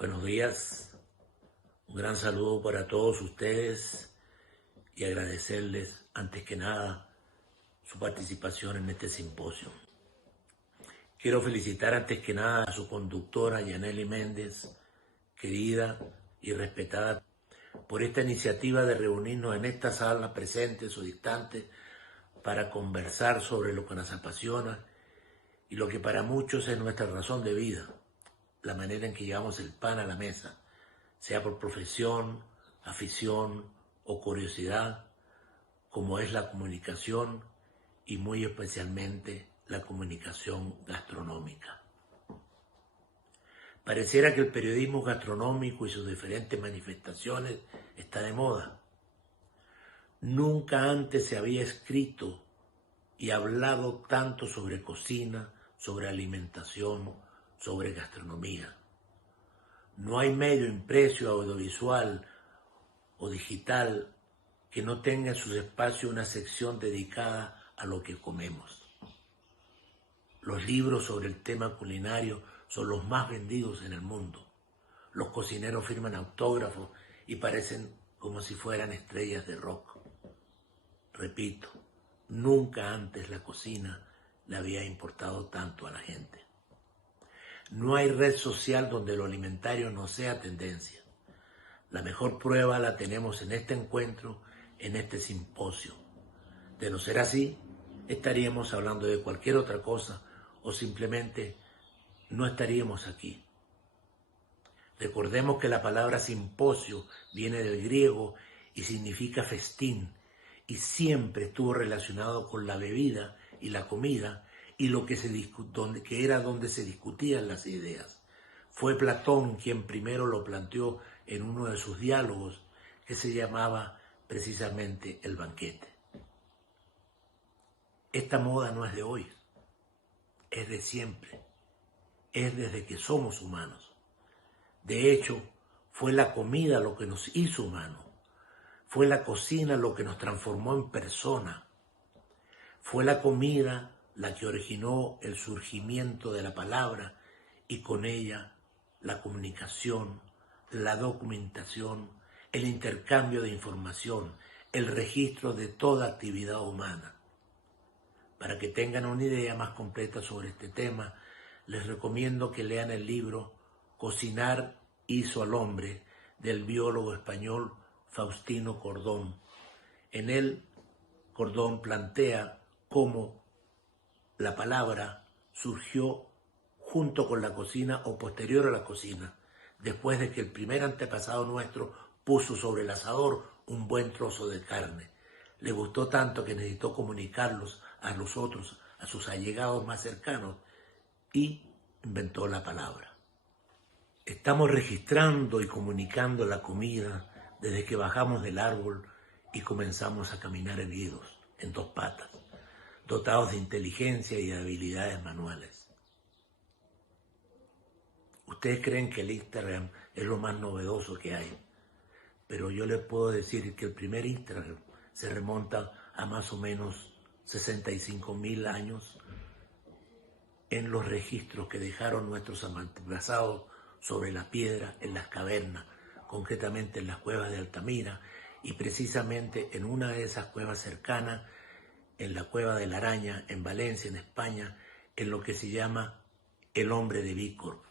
Buenos días, un gran saludo para todos ustedes y agradecerles antes que nada su participación en este simposio. Quiero felicitar antes que nada a su conductora Yanely Méndez, querida y respetada, por esta iniciativa de reunirnos en esta sala, presentes o distantes, para conversar sobre lo que nos apasiona y lo que para muchos es nuestra razón de vida, la manera en que llevamos el pan a la mesa, sea por profesión, afición o curiosidad, como es la comunicación y muy especialmente la comunicación gastronómica. Pareciera que el periodismo gastronómico y sus diferentes manifestaciones está de moda. Nunca antes se había escrito y hablado tanto sobre cocina, sobre alimentación, sobre gastronomía. No hay medio impreso, audiovisual o digital que no tenga en sus espacios una sección dedicada a lo que comemos. Los libros sobre el tema culinario son los más vendidos en el mundo. Los cocineros firman autógrafos y parecen como si fueran estrellas de rock. Repito, nunca antes la cocina le había importado tanto a la gente. No hay red social donde lo alimentario no sea tendencia. La mejor prueba la tenemos en este encuentro, en este simposio. De no ser así, estaríamos hablando de cualquier otra cosa o simplemente no estaríamos aquí. Recordemos que la palabra simposio viene del griego y significa festín y siempre estuvo relacionado con la bebida y la comida y lo que era donde se discutían las ideas. Fue Platón quien primero lo planteó en uno de sus diálogos, que se llamaba precisamente El banquete. Esta moda no es de hoy, es de siempre, es desde que somos humanos. De hecho, fue la comida lo que nos hizo humanos, fue la cocina lo que nos transformó en persona, fue la comida la que originó el surgimiento de la palabra y con ella la comunicación, la documentación, el intercambio de información, el registro de toda actividad humana. Para que tengan una idea más completa sobre este tema, les recomiendo que lean el libro Cocinar hizo al hombre, del biólogo español Faustino Cordón. En él, Cordón plantea cómo la palabra surgió junto con la cocina o posterior a la cocina, después de que el primer antepasado nuestro puso sobre el asador un buen trozo de carne. Le gustó tanto que necesitó comunicarlos a los otros, a sus allegados más cercanos, y inventó la palabra. Estamos registrando y comunicando la comida desde que bajamos del árbol y comenzamos a caminar erguidos, en dos patas, dotados de inteligencia y de habilidades manuales. Ustedes creen que el Instagram es lo más novedoso que hay, pero yo les puedo decir que el primer Instagram se remonta a más o menos 65.000 años en los registros que dejaron nuestros antepasados sobre la piedra en las cavernas, concretamente en las cuevas de Altamira y precisamente en una de esas cuevas cercanas, en la Cueva de la Araña, en Valencia, en España, en lo que se llama el Hombre de Vícor.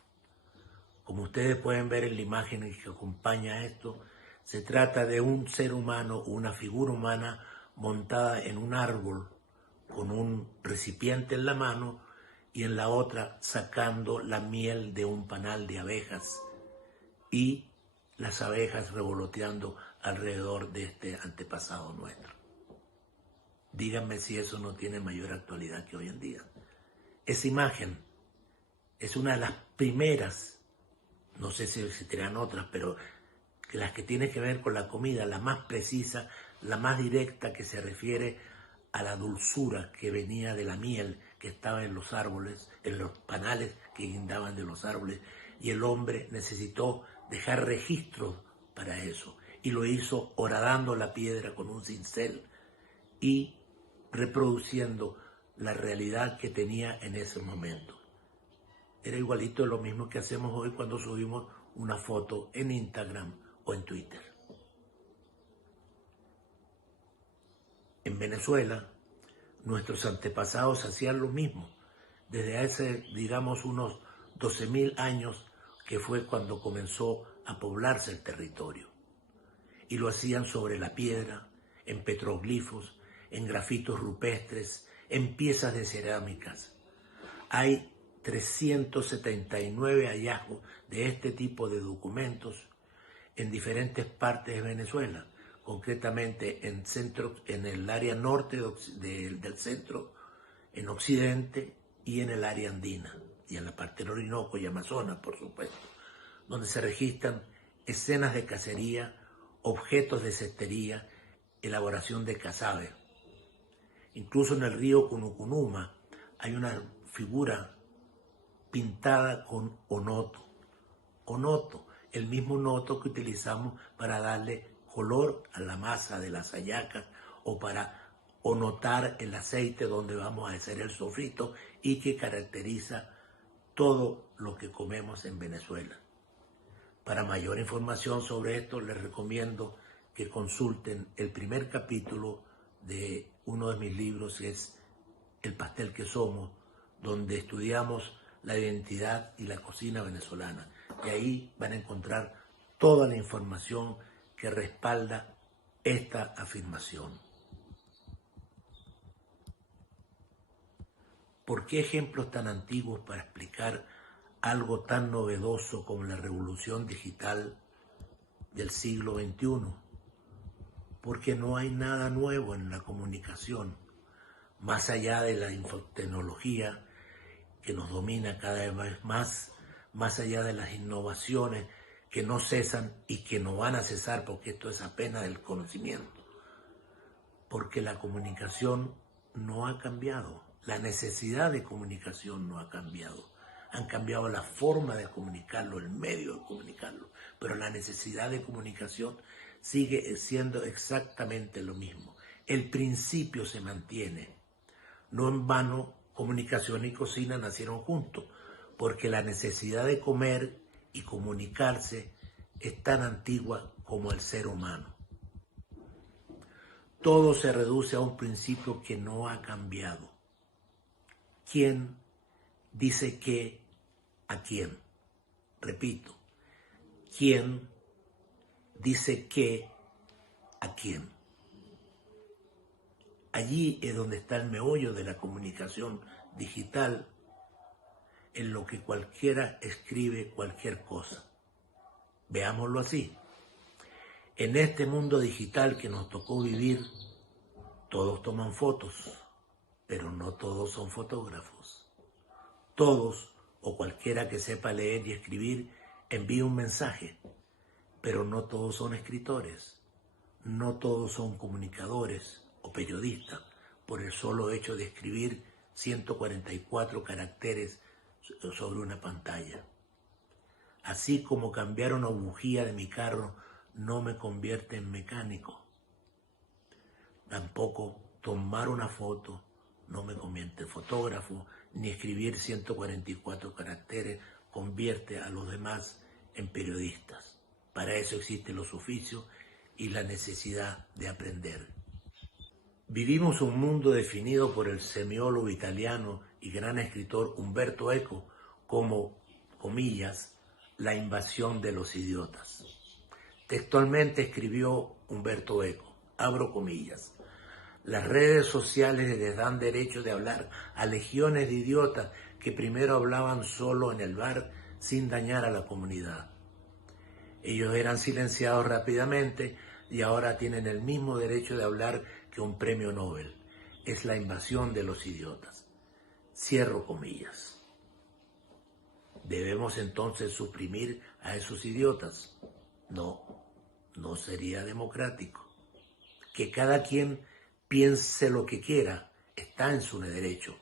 Como ustedes pueden ver en la imagen que acompaña a esto, se trata de un ser humano, una figura humana montada en un árbol con un recipiente en la mano y en la otra sacando la miel de un panal de abejas y las abejas revoloteando alrededor de este antepasado nuestro. Díganme si eso no tiene mayor actualidad que hoy en día. Esa imagen es una de las primeras, no sé si existirán otras, pero las que tienen que ver con la comida, la más precisa, la más directa, que se refiere a la dulzura que venía de la miel que estaba en los árboles, en los panales que guindaban de los árboles, y el hombre necesitó dejar registros para eso, y lo hizo horadando la piedra con un cincel y reproduciendo la realidad que tenía en ese momento. Era igualito lo mismo que hacemos hoy cuando subimos una foto en Instagram o en Twitter. En Venezuela, nuestros antepasados hacían lo mismo, desde hace, digamos, unos 12.000 años, que fue cuando comenzó a poblarse el territorio. Y lo hacían sobre la piedra, en petroglifos, en grafitos rupestres, en piezas de cerámicas. Hay 379 hallazgos de este tipo de documentos en diferentes partes de Venezuela, concretamente en el área norte del centro, en occidente y en el área andina, y en la parte del Orinoco y Amazonas, por supuesto, donde se registran escenas de cacería, objetos de cestería, elaboración de casabe. Incluso en el río Cunucunuma hay una figura pintada con onoto. Onoto, el mismo noto que utilizamos para darle color a la masa de las hallacas o para onotar el aceite donde vamos a hacer el sofrito y que caracteriza todo lo que comemos en Venezuela. Para mayor información sobre esto, les recomiendo que consulten el primer capítulo de uno de mis libros, que es El pastel que somos, donde estudiamos la identidad y la cocina venezolana. Y ahí van a encontrar toda la información que respalda esta afirmación. ¿Por qué ejemplos tan antiguos para explicar algo tan novedoso como la revolución digital del siglo XXI? Porque no hay nada nuevo en la comunicación, más allá de la infotecnología que nos domina cada vez más allá de las innovaciones que no cesan y que no van a cesar, porque esto es apenas el conocimiento. Porque la comunicación no ha cambiado, la necesidad de comunicación no ha cambiado. Han cambiado la forma de comunicarlo, el medio de comunicarlo, pero la necesidad de comunicación sigue siendo exactamente lo mismo. El principio se mantiene. No en vano, comunicación y cocina nacieron juntos, porque la necesidad de comer y comunicarse es tan antigua como el ser humano. Todo se reduce a un principio que no ha cambiado. ¿Quién dice qué a quién? Repito, ¿quién dice qué a quién? Allí es donde está el meollo de la comunicación digital, en lo que cualquiera escribe cualquier cosa. Veámoslo así. En este mundo digital que nos tocó vivir, todos toman fotos, pero no todos son fotógrafos. Todos, o cualquiera que sepa leer y escribir, envía un mensaje, pero no todos son escritores, no todos son comunicadores o periodistas, por el solo hecho de escribir 144 caracteres sobre una pantalla. Así como cambiar una bujía de mi carro no me convierte en mecánico, tampoco tomar una foto no me convierte en fotógrafo, ni escribir 144 caracteres convierte a los demás en periodistas. Para eso existen los oficios y la necesidad de aprender. Vivimos un mundo definido por el semiólogo italiano y gran escritor Umberto Eco como, comillas, la invasión de los idiotas. Textualmente escribió Umberto Eco, abro comillas, las redes sociales les dan derecho de hablar a legiones de idiotas que primero hablaban solo en el bar sin dañar a la comunidad. Ellos eran silenciados rápidamente y ahora tienen el mismo derecho de hablar que un premio Nobel. Es la invasión de los idiotas. Cierro comillas. ¿Debemos entonces suprimir a esos idiotas? No, no sería democrático. Que cada quien piense lo que quiera, está en su derecho,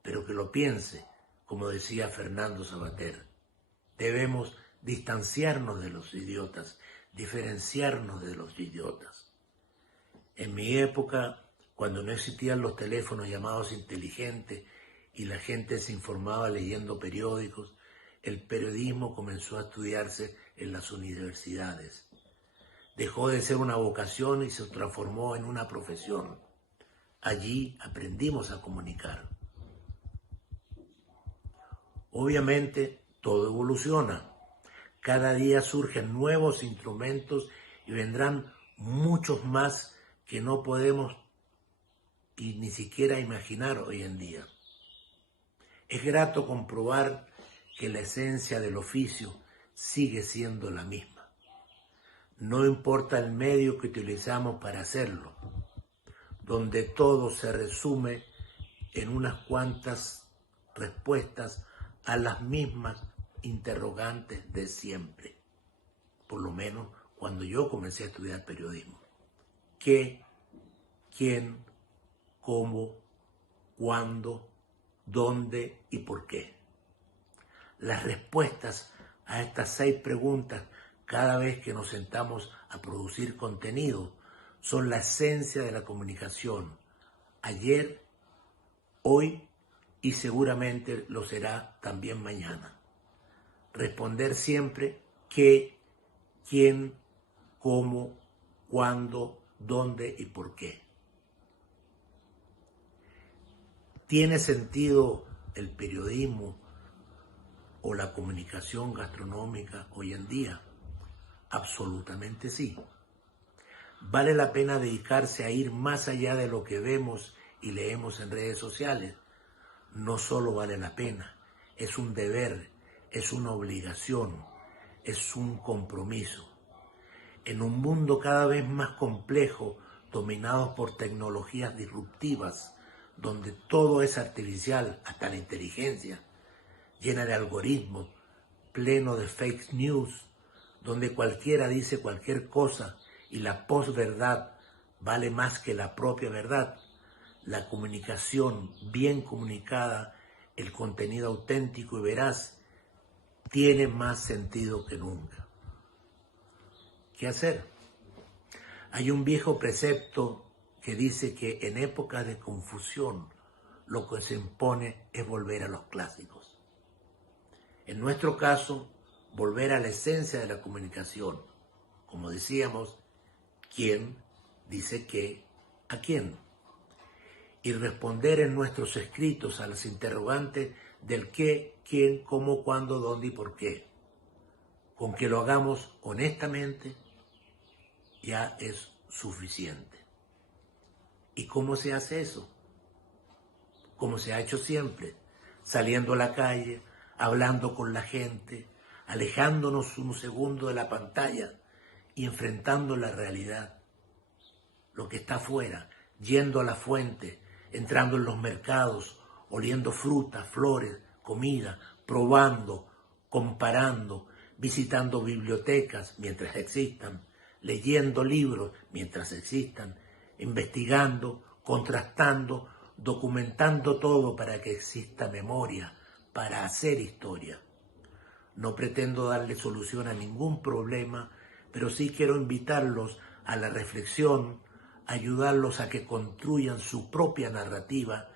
pero que lo piense, como decía Fernando Savater. Debemos distanciarnos de los idiotas, diferenciarnos de los idiotas. En mi época, cuando no existían los teléfonos llamados inteligentes y la gente se informaba leyendo periódicos, el periodismo comenzó a estudiarse en las universidades. Dejó de ser una vocación y se transformó en una profesión. Allí aprendimos a comunicar. Obviamente, todo evoluciona. Cada día surgen nuevos instrumentos y vendrán muchos más que no podemos y ni siquiera imaginar hoy en día. Es grato comprobar que la esencia del oficio sigue siendo la misma. No importa el medio que utilizamos para hacerlo, donde todo se resume en unas cuantas respuestas a las mismas interrogantes de siempre. Por lo menos cuando yo comencé a estudiar periodismo. ¿Qué? ¿Quién? ¿Cómo? ¿Cuándo? ¿Dónde? ¿Y por qué? Las respuestas a estas 6 preguntas cada vez que nos sentamos a producir contenido son la esencia de la comunicación. Ayer, hoy y seguramente lo será también mañana. Responder siempre qué, quién, cómo, cuándo, dónde y por qué. ¿Tiene sentido el periodismo o la comunicación gastronómica hoy en día? Absolutamente sí. ¿Vale la pena dedicarse a ir más allá de lo que vemos y leemos en redes sociales? No solo vale la pena, es un deber, es una obligación, es un compromiso. En un mundo cada vez más complejo, dominado por tecnologías disruptivas, donde todo es artificial, hasta la inteligencia, llena de algoritmos, pleno de fake news, donde cualquiera dice cualquier cosa y la posverdad vale más que la propia verdad. La comunicación bien comunicada, el contenido auténtico y veraz, tiene más sentido que nunca. ¿Qué hacer? Hay un viejo precepto que dice que en épocas de confusión lo que se impone es volver a los clásicos. En nuestro caso, volver a la esencia de la comunicación. Como decíamos, ¿quién dice qué a quién? Y responder en nuestros escritos a las interrogantes del qué, quién, cómo, cuándo, dónde y por qué. Con que lo hagamos honestamente ya es suficiente. ¿Y cómo se hace eso? Como se ha hecho siempre, saliendo a la calle, hablando con la gente, alejándonos un segundo de la pantalla y enfrentando la realidad, lo que está afuera, yendo a la fuente, entrando en los mercados, oliendo frutas, flores, comida, probando, comparando, visitando bibliotecas mientras existan, leyendo libros mientras existan, investigando, contrastando, documentando todo para que exista memoria, para hacer historia. No pretendo darle solución a ningún problema, pero sí quiero invitarlos a la reflexión, ayudarlos a que construyan su propia narrativa,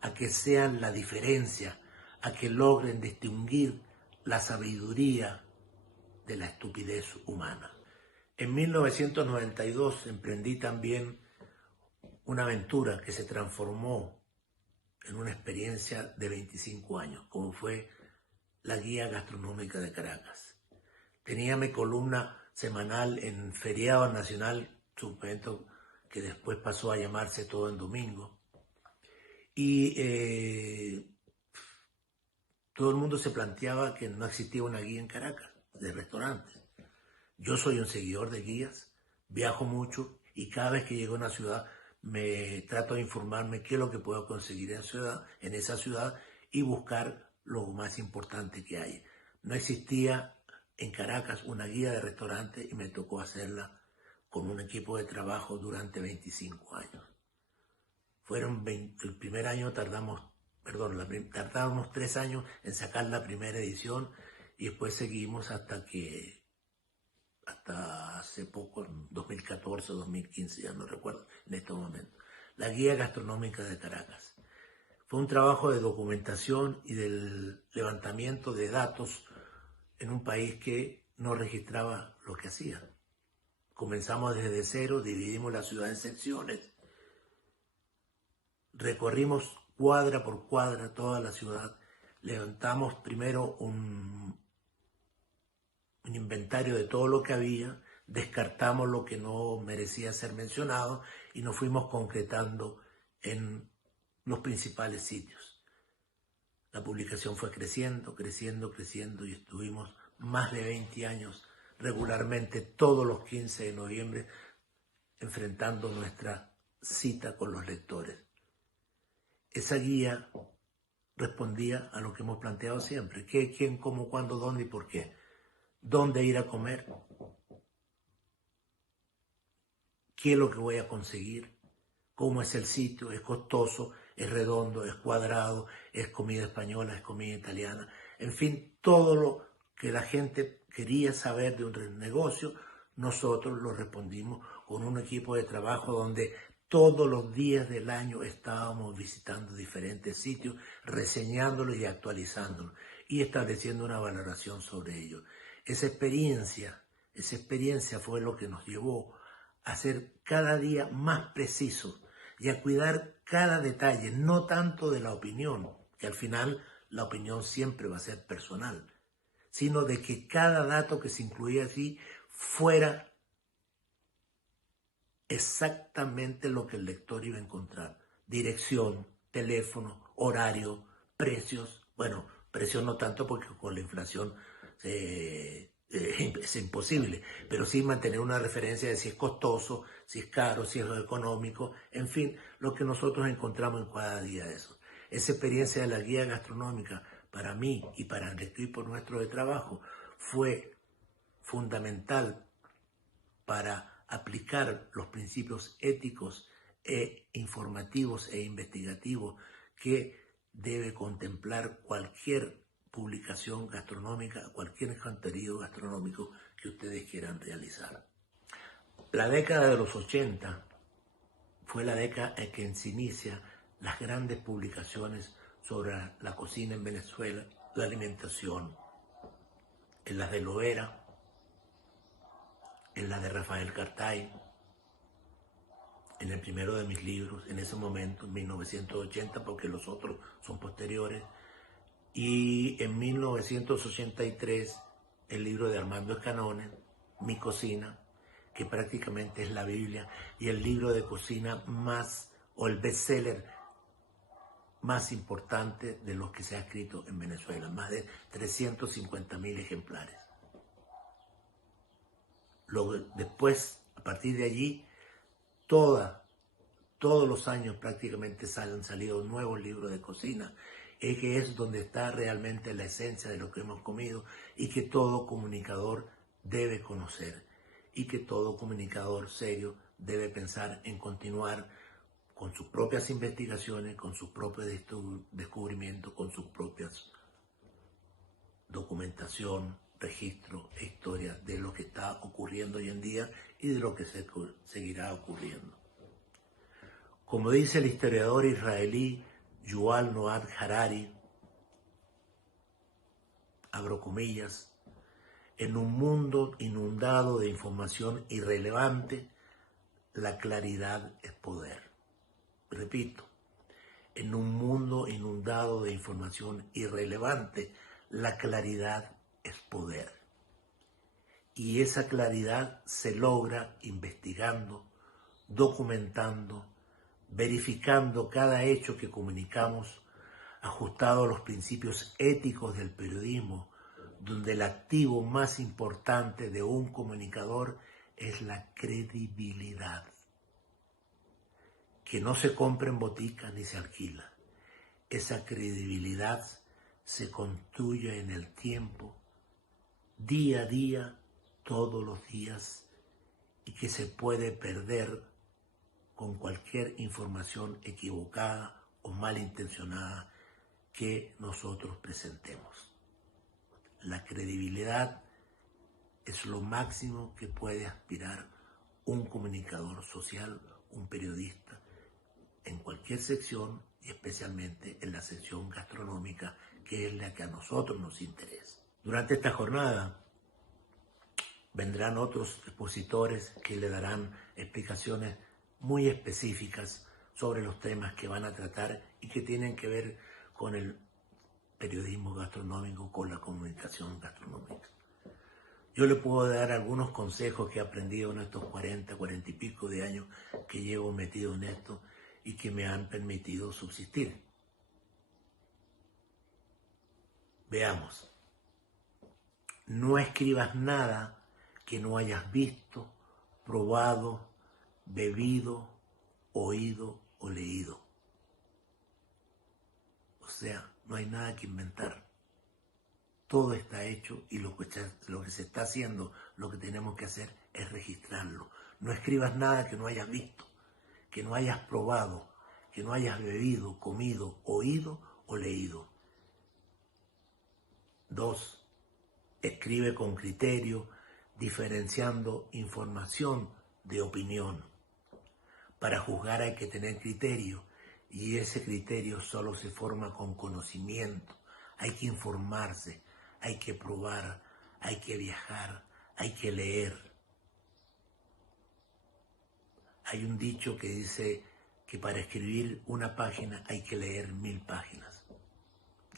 a que sean la diferencia, a que logren distinguir la sabiduría de la estupidez humana. En 1992 emprendí también una aventura que se transformó en una experiencia de 25 años, como fue la Guía Gastronómica de Caracas. Tenía mi columna semanal en Feriado Nacional, suplemento que después pasó a llamarse Todo en Domingo. Y todo el mundo se planteaba que no existía una guía en Caracas de restaurantes. Yo soy un seguidor de guías, viajo mucho y cada vez que llego a una ciudad me trato de informarme qué es lo que puedo conseguir en esa ciudad y buscar lo más importante que hay. No existía en Caracas una guía de restaurantes y me tocó hacerla con un equipo de trabajo durante 25 años. El primer año tardábamos 3 años en sacar la primera edición y después seguimos hasta hace poco, 2014 o 2015, ya no recuerdo en este momento. La Guía Gastronómica de Caracas. Fue un trabajo de documentación y del levantamiento de datos en un país que no registraba lo que hacía. Comenzamos desde cero, dividimos la ciudad en secciones, recorrimos cuadra por cuadra toda la ciudad, levantamos primero un inventario de todo lo que había, descartamos lo que no merecía ser mencionado y nos fuimos concretando en los principales sitios. La publicación fue creciendo, creciendo, creciendo y estuvimos más de 20 años regularmente todos los 15 de noviembre enfrentando nuestra cita con los lectores. Esa guía respondía a lo que hemos planteado siempre: qué, quién, cómo, cuándo, dónde y por qué. ¿Dónde ir a comer? ¿Qué es lo que voy a conseguir? ¿Cómo es el sitio? ¿Es costoso? ¿Es redondo? ¿Es cuadrado? ¿Es comida española? ¿Es comida italiana? En fin, todo lo que la gente quería saber de un negocio, nosotros lo respondimos con un equipo de trabajo donde todos los días del año estábamos visitando diferentes sitios, reseñándolos y actualizándolos y estableciendo una valoración sobre ellos. Esa experiencia fue lo que nos llevó a ser cada día más precisos y a cuidar cada detalle, no tanto de la opinión, que al final la opinión siempre va a ser personal, sino de que cada dato que se incluía allí fuera exactamente lo que el lector iba a encontrar: dirección, teléfono, horario, precios. Bueno, precios no tanto porque con la inflación es imposible, pero sí mantener una referencia de si es costoso, si es caro, si es económico, en fin, lo que nosotros encontramos en cada día de eso. Esa experiencia de la guía gastronómica para mí y para el equipo nuestro de trabajo fue fundamental para aplicar los principios éticos e informativos e investigativos que debe contemplar cualquier publicación gastronómica, cualquier contenido gastronómico que ustedes quieran realizar. La década de los 80 fue la década en que se inicia las grandes publicaciones sobre la cocina en Venezuela, la alimentación, en las de Lovera, en la de Rafael Cartay, en el primero de mis libros, en ese momento, en 1980, porque los otros son posteriores, y en 1983, el libro de Armando Escanone, Mi Cocina, que prácticamente es la Biblia, y el libro de cocina más, o el bestseller más importante de los que se ha escrito en Venezuela, más de 350.000 ejemplares. Después, a partir de allí, todos los años prácticamente han salido nuevos libros de cocina, que es donde está realmente la esencia de lo que hemos comido y que todo comunicador debe conocer y que todo comunicador serio debe pensar en continuar con sus propias investigaciones, con sus propios descubrimientos, con sus propias documentación, registro e historia de lo que está ocurriendo hoy en día y de lo que seguirá ocurriendo. Como dice el historiador israelí Yuval Noah Harari, abro comillas, en un mundo inundado de información irrelevante, la claridad es poder. Repito, en un mundo inundado de información irrelevante, la claridad es poder. Y esa claridad se logra investigando, documentando, verificando cada hecho que comunicamos, ajustado a los principios éticos del periodismo, donde el activo más importante de un comunicador es la credibilidad, que no se compra en botica ni se alquila. Esa credibilidad se construye en el tiempo, día a día, todos los días, y que se puede perder con cualquier información equivocada o malintencionada que nosotros presentemos. La credibilidad es lo máximo que puede aspirar un comunicador social, un periodista, en cualquier sección y especialmente en la sección gastronómica, que es la que a nosotros nos interesa. Durante esta jornada vendrán otros expositores que le darán explicaciones muy específicas sobre los temas que van a tratar y que tienen que ver con el periodismo gastronómico, con la comunicación gastronómica. Yo le puedo dar algunos consejos que he aprendido en estos 40 y pico de años que llevo metido en esto y que me han permitido subsistir. Veamos. No escribas nada que no hayas visto, probado, bebido, oído o leído. O sea, no hay nada que inventar. Todo está hecho y lo que se está haciendo, lo que tenemos que hacer es registrarlo. No escribas nada que no hayas visto, que no hayas probado, que no hayas bebido, comido, oído o leído. 2. Escribe con criterio, diferenciando información de opinión. Para juzgar hay que tener criterio y ese criterio solo se forma con conocimiento. Hay que informarse, hay que probar, hay que viajar, hay que leer. Hay un dicho que dice que para escribir una página hay que leer 1000 páginas.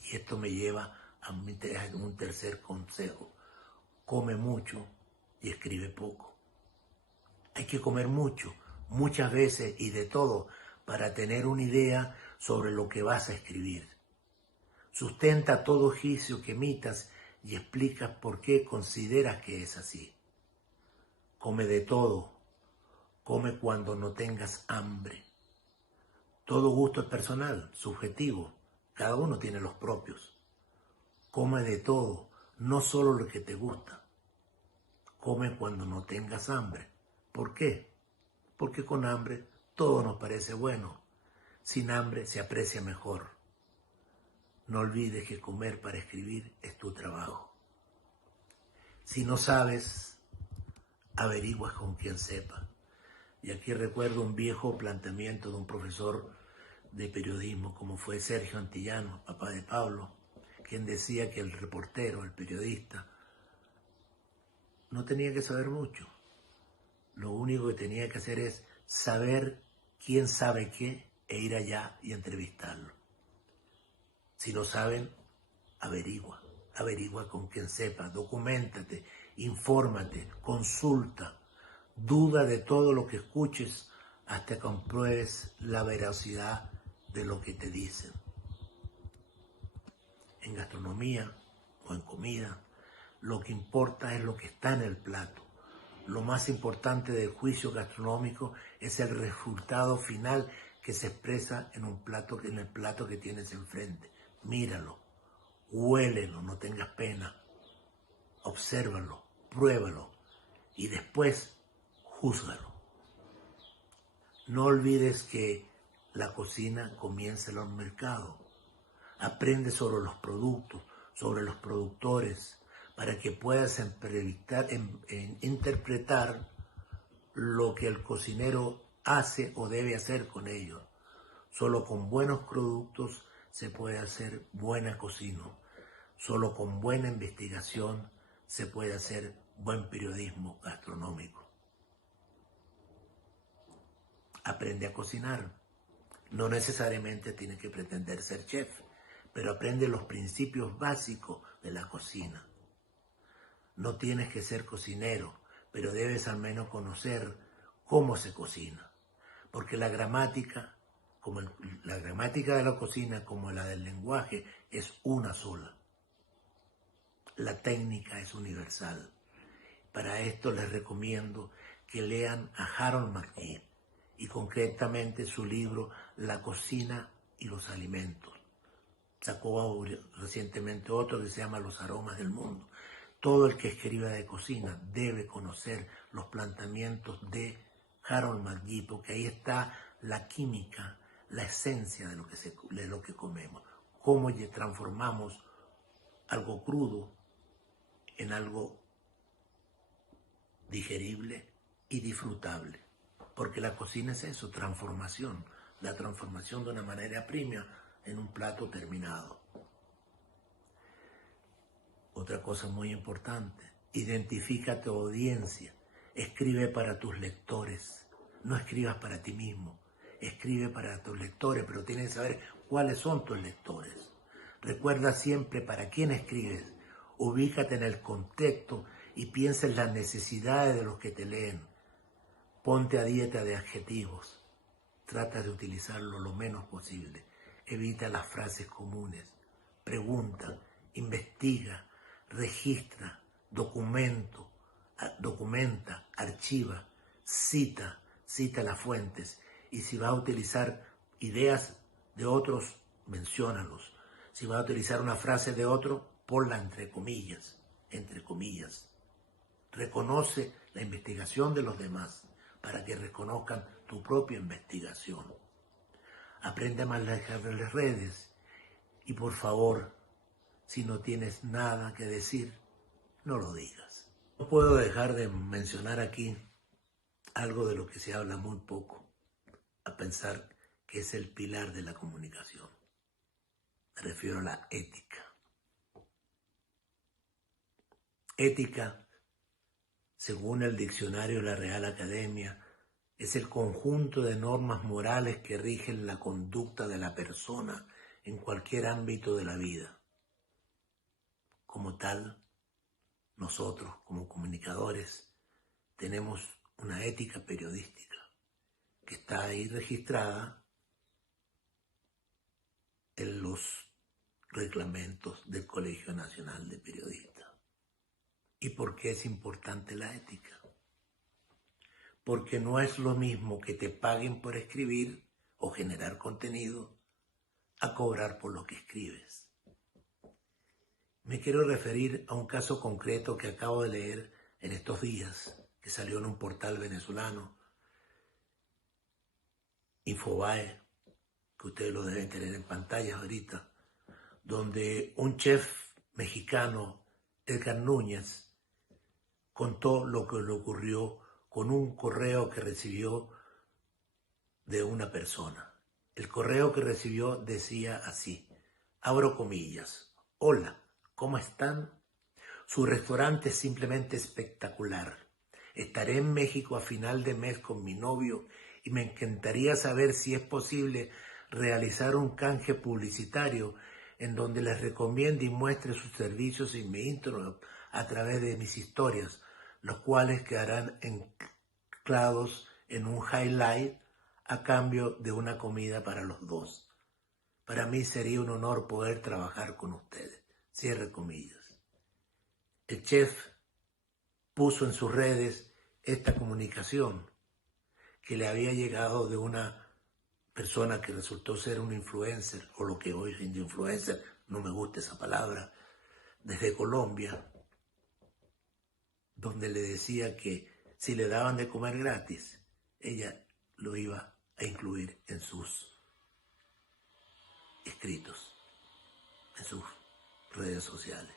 Y esto me lleva a un tercer consejo. Come mucho y escribe poco. Hay que comer mucho, muchas veces y de todo, para tener una idea sobre lo que vas a escribir. Sustenta todo juicio que emitas y explicas por qué consideras que es así. Come de todo, come cuando no tengas hambre. Todo gusto es personal, subjetivo, cada uno tiene los propios. Come de todo, no solo lo que te gusta. Come cuando no tengas hambre. ¿Por qué? Porque con hambre todo nos parece bueno. Sin hambre se aprecia mejor. No olvides que comer para escribir es tu trabajo. Si no sabes, averigua con quien sepa. Y aquí recuerdo un viejo planteamiento de un profesor de periodismo como fue Sergio Antillano, papá de Pablo, quien decía que el reportero, el periodista, no tenía que saber mucho. Lo único que tenía que hacer es saber quién sabe qué e ir allá y entrevistarlo. Si no saben, averigua con quien sepa, documéntate, infórmate, consulta, duda de todo lo que escuches hasta que compruebes la veracidad de lo que te dicen. En gastronomía o en comida, lo que importa es lo que está en el plato. Lo más importante del juicio gastronómico es el resultado final que se expresa en el plato que tienes enfrente. Míralo, huélelo, no tengas pena, obsérvalo, pruébalo y después júzgalo. No olvides que la cocina comienza en los mercados. Aprende sobre los productos, sobre los productores, para que puedas interpretar lo que el cocinero hace o debe hacer con ellos. Solo con buenos productos se puede hacer buena cocina. Solo con buena investigación se puede hacer buen periodismo gastronómico. Aprende a cocinar. No necesariamente tienes que pretender ser chef, pero aprende los principios básicos de la cocina. No tienes que ser cocinero, pero debes al menos conocer cómo se cocina. Porque la gramática de la cocina como la del lenguaje es una sola. La técnica es universal. Para esto les recomiendo que lean a Harold McGee y concretamente su libro La cocina y los alimentos. Sacó recientemente otro que se llama Los aromas del mundo. Todo el que escriba de cocina debe conocer los planteamientos de Harold McGee, porque ahí está la química, la esencia de lo que comemos. Cómo transformamos algo crudo en algo digerible y disfrutable. Porque la cocina es eso, transformación. La transformación de una manera prima en un plato terminado. Otra cosa muy importante, identifica tu audiencia. Escribe para tus lectores. No escribas para ti mismo. Escribe para tus lectores, pero tienes que saber cuáles son tus lectores. Recuerda siempre para quién escribes. Ubícate en el contexto y piensa en las necesidades de los que te leen. Ponte a dieta de adjetivos. Trata de utilizarlo lo menos posible. Evita las frases comunes. Pregunta, investiga, registra, documenta, archiva, cita las fuentes. Y si va a utilizar ideas de otros, menciónalos. Si va a utilizar una frase de otro, ponla entre comillas, entre comillas. Reconoce la investigación de los demás para que reconozcan tu propia investigación. Aprende a manejar las redes y por favor, si no tienes nada que decir, no lo digas. No puedo dejar de mencionar aquí algo de lo que se habla muy poco, a pensar que es el pilar de la comunicación. Me refiero a la ética. Ética, según el diccionario de la Real Academia, es el conjunto de normas morales que rigen la conducta de la persona en cualquier ámbito de la vida. Como tal, nosotros como comunicadores tenemos una ética periodística que está ahí registrada en los reglamentos del Colegio Nacional de Periodistas. ¿Y por qué es importante la ética? Porque no es lo mismo que te paguen por escribir o generar contenido a cobrar por lo que escribes. Me quiero referir a un caso concreto que acabo de leer en estos días, que salió en un portal venezolano, Infobae, que ustedes lo deben tener en pantalla ahorita, donde un chef mexicano, Edgar Núñez, contó lo que le ocurrió con un correo que recibió de una persona. El correo que recibió decía así, abro comillas, hola, ¿cómo están? Su restaurante es simplemente espectacular. Estaré en México a final de mes con mi novio y me encantaría saber si es posible realizar un canje publicitario en donde les recomiende y muestre sus servicios en mi Instagram a través de mis historias, los cuales quedarán anclados en un highlight a cambio de una comida para los dos. Para mí sería un honor poder trabajar con ustedes. Cierre comillas. El chef puso en sus redes esta comunicación que le había llegado de una persona que resultó ser un influencer, o lo que hoy es influencer, no me gusta esa palabra, desde Colombia, donde le decía que si le daban de comer gratis, ella lo iba a incluir en sus escritos, en sus redes sociales.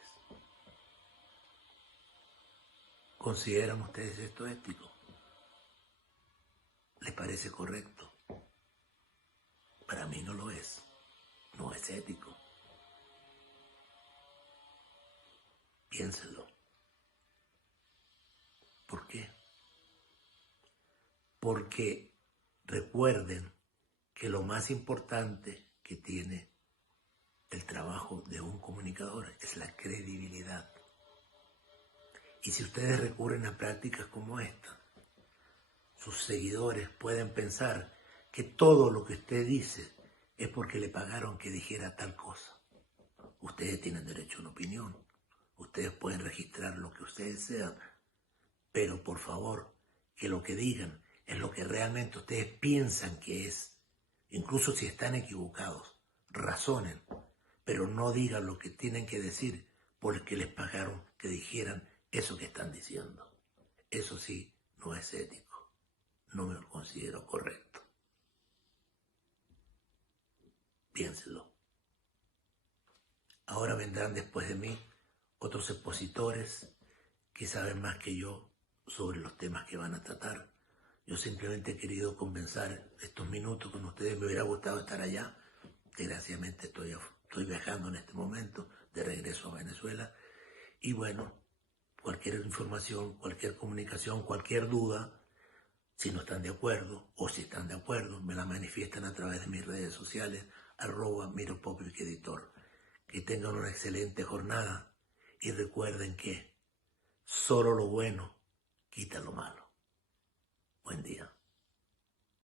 ¿Consideran ustedes esto ético? ¿Les parece correcto? Para mí no lo es. No es ético. Piénsenlo. ¿Por qué? Porque recuerden que lo más importante que tiene el trabajo de un comunicador es la credibilidad. Y si ustedes recurren a prácticas como esta, sus seguidores pueden pensar que todo lo que usted dice es porque le pagaron que dijera tal cosa. Ustedes tienen derecho a una opinión. Ustedes pueden registrar lo que ustedes sean, pero por favor, que lo que digan es lo que realmente ustedes piensan que es. Incluso si están equivocados, razonen, pero no digan lo que tienen que decir porque les pagaron que dijeran eso que están diciendo. Eso sí, no es ético. No me lo considero correcto. Piénsenlo. Ahora vendrán después de mí otros expositores que saben más que yo sobre los temas que van a tratar. Yo simplemente he querido conversar estos minutos con ustedes. Me hubiera gustado estar allá. Desgraciadamente estoy viajando en este momento de regreso a Venezuela Y bueno, cualquier información, cualquier comunicación, cualquier duda, si no están de acuerdo o si están de acuerdo, me la manifiestan a través de mis redes sociales, @MiroPublicEditor. Que tengan una excelente jornada y recuerden que solo lo bueno quita lo malo. Buen día.